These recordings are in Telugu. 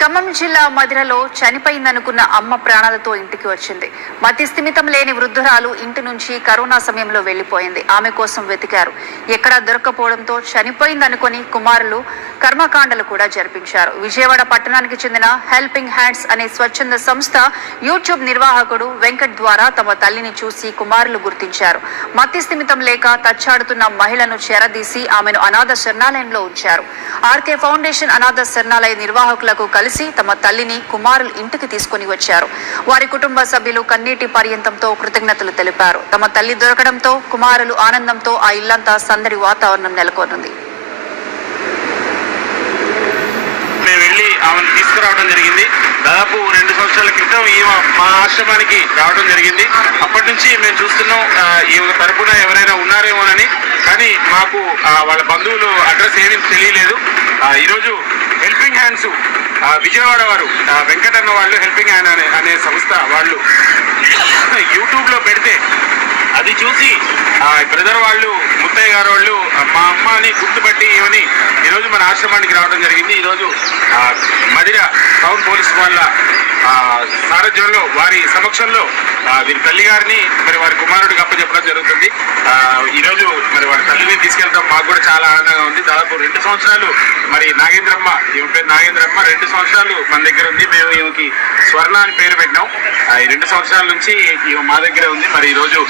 ఖమ్మం జిల్లా మధిరలో చనిపోయిందనుకున్న అమ్మ ప్రాణాలతో ఇంటికి వచ్చింది. మతి స్థిమితం లేని వృద్ధురాలు ఇంటి నుంచి కరోనా సమయంలో వెళ్లిపోయింది. ఆమె కోసం వెతికారు. ఎక్కడా దొరకపోవడంతో చనిపోయిందనుకుని కుమారులు కర్మకాండలు కూడా జరిపించారు. విజయవాడ పట్టణానికి చెందిన హెల్పింగ్ హ్యాండ్స్ అనే స్వచ్ఛంద సంస్థ యూట్యూబ్ నిర్వాహకుడు వెంకట్ ద్వారా తమ తల్లిని చూసి కుమారులు గుర్తించారు. మతి స్థిమితం లేక తచ్చాడుతున్న మహిళను చేరదీసి ఆమెను అనాథ శరణాలయంలో ఉంచారు. ఆర్కే ఫౌండేషన్ అనాథ శరణాలయ నిర్వాహకులకు కలిసి తమ తల్లిని కుమారులు ఇంటికి తీసుకుని వచ్చారు. వారి కుటుంబ సభ్యులు కన్నీటి పర్యంతంతో కృతజ్ఞతలు తెలిపారు. తమ తల్లి దొరకడంతో కుమారులు ఆనందంతో ఆ ఇల్లంతా సందడి వాతావరణం నెలకొంది. మేము వెళ్ళి ఆమెను తీసుకురావడం జరిగింది. దాదాపు 2 సంవత్సరాల క్రితం ఈమె మా ఆశ్రమానికి రావడం జరిగింది. అప్పటి నుంచి మేము చూస్తున్నాం ఈమె తరపున ఎవరైనా ఉన్నారేమోనని, కానీ మాకు వాళ్ళ బంధువులు అడ్రస్ ఏమీ తెలియలేదు. ఈరోజు హెల్పింగ్ హ్యాండ్స్ విజయవాడ వారు వెంకటన్న వాళ్ళు హెల్పింగ్ హ్యాండ్ అనే సంస్థ వాళ్ళు యూట్యూబ్లో పెడితే అది చూసి బ్రదర్ వాళ్ళు ముత్తయ్య గారు వాళ్ళు మా అమ్మని గుర్తుపట్టి ఏమని ఈరోజు మన ఆశ్రమానికి రావడం జరిగింది. ఈరోజు మధిర టౌన్ పోలీస్ వాళ్ళ సారథ్యంలో వారి సమక్షంలో వీరి తల్లి గారిని మరి వారి కుమారుడికి అప్పచెప్పడం జరుగుతుంది. ఈరోజు మరి వారి తల్లిని తీసుకెళ్తాం. మాకు కూడా చాలా ఆనందంగా ఉంది. దాదాపు 2 సంవత్సరాలు మరి నాగేంద్రమ్మ, ఈమె పేరు నాగేంద్రమ్మ, 2 సంవత్సరాలు మన దగ్గర ఉంది. మేము ఈమెకి స్వర్ణ అని పేరు పెట్టినాం. ఈ 2 సంవత్సరాల నుంచి ఈమె మా దగ్గరే ఉంది. మరి ఈరోజు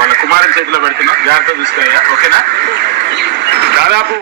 వాళ్ళ కుమారుడి చేతిలో పెడుతున్నాం. జాగ్రత్త చూసుకోయ్యా, ఓకేనా? దాదాపు